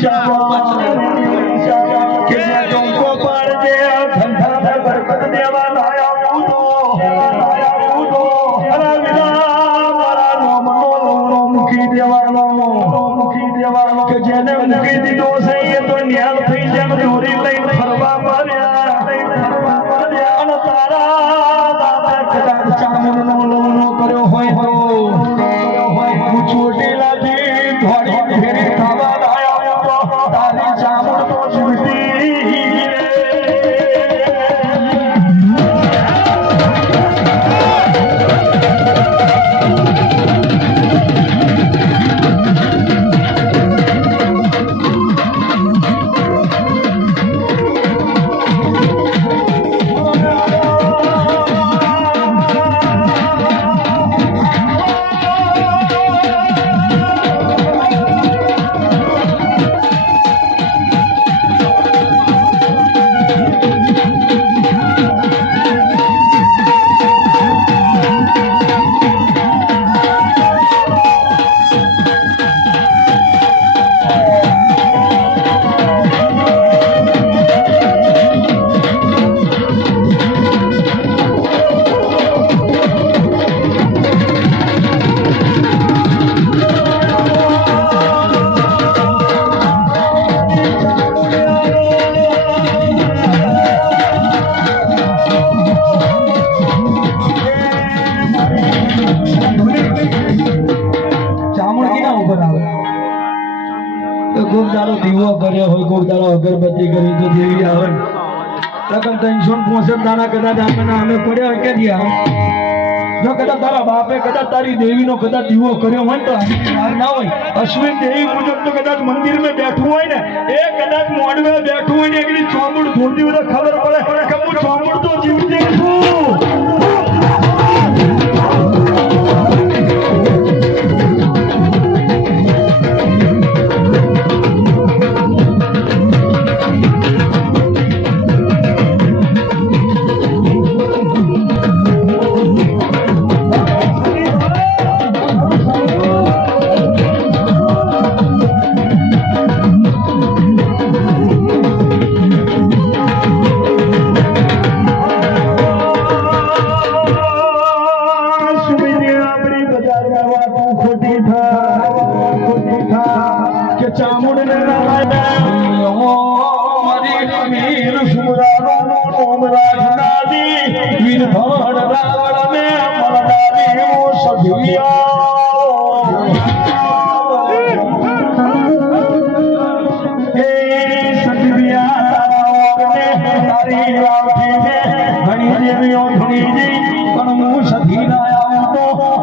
કે ડોકો પાડજે ધંધા બરકત દેવા લાયા ઉતો અરે વિના મારા નોમનો મૂકી દેવાનો કે જેને મૂકી દીધો છે એ તો ન્યાલ થઈ જેમ દોરી લઈને ફરવા માર્યા અને તારા દાદા કદાચ ચામુંડનો લવનો કર્યો હોય તો ચોટીલાથી ધોળી ફેરી થવા આવ્યા તારી ચામુંડ તો જીવતી અગરબત્તી કરી તો દેવી આવે રકમ 365 દાણા કદાચ અમે પડ્યા કે દિયા જો કદાચ તારા બાપે કદાચ તારી દેવીનો કદાચ દીવો કર્યો હોય તો ના હોય અશ્વિન દેવી મુજબ તો કદાચ મંદિરમાં બેઠું હોય ને એ કદાચ મોડવે બેઠું હોય ને એકલી ચોમુડ ધોતી હોય ખબર પડે કે હું ચોમુડ તો જીવતી છું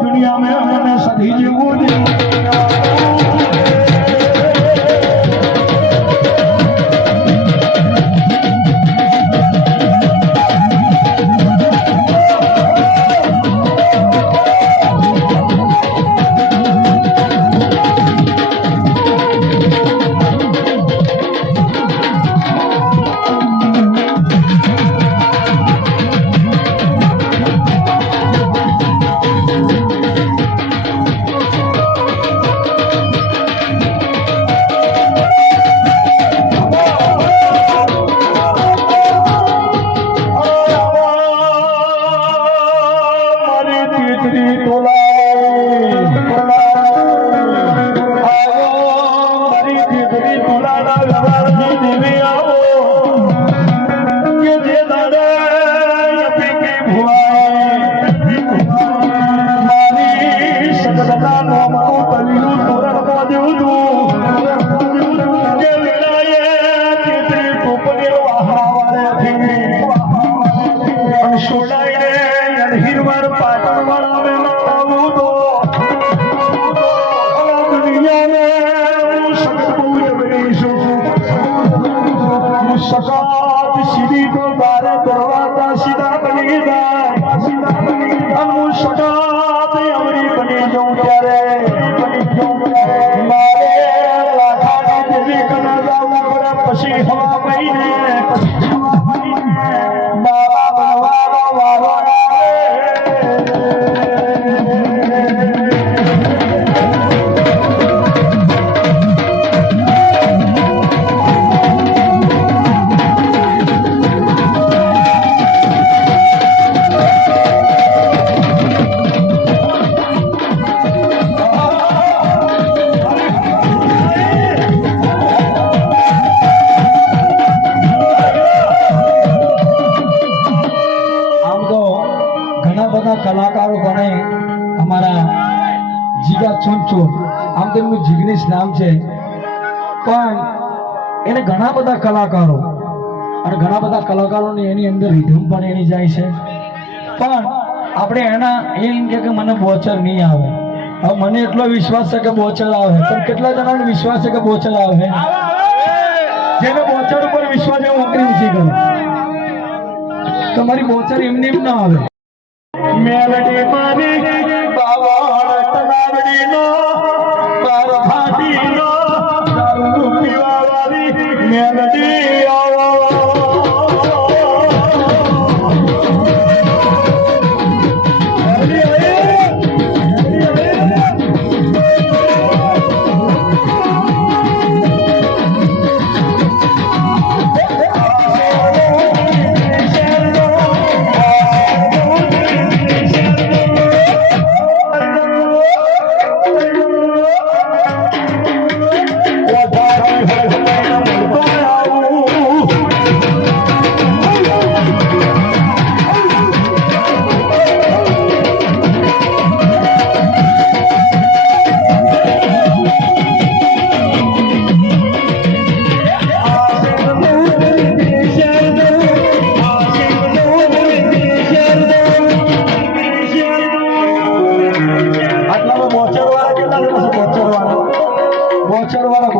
दुनिया में सदी जीवन બીજા છોંચો આમ તો એમનું જિગ્નેશ નામ છે, પણ એને ઘણા બધા કલાકારો અને ઘણા બધા કલાકારોની એની અંદર રીધમ પણ એની જાય છે, પણ આપણે એના એમ કે મને બોચર નહીં આવે. હવે મને એટલો વિશ્વાસ છે કે બોચર આવે, પણ કેટલા જણાને વિશ્વાસ છે કે બોચર આવે? જેને બોચર ઉપર વિશ્વાસ છે નોકરી ઊંચી કરે. તમારી બોચર એમને એમ ના આવે. મેલડી મારી બાવળ તલાવડીનો બાર ફાટીનો દારૂ પીવા વાળી મેલડી આવો. બોચર વાળા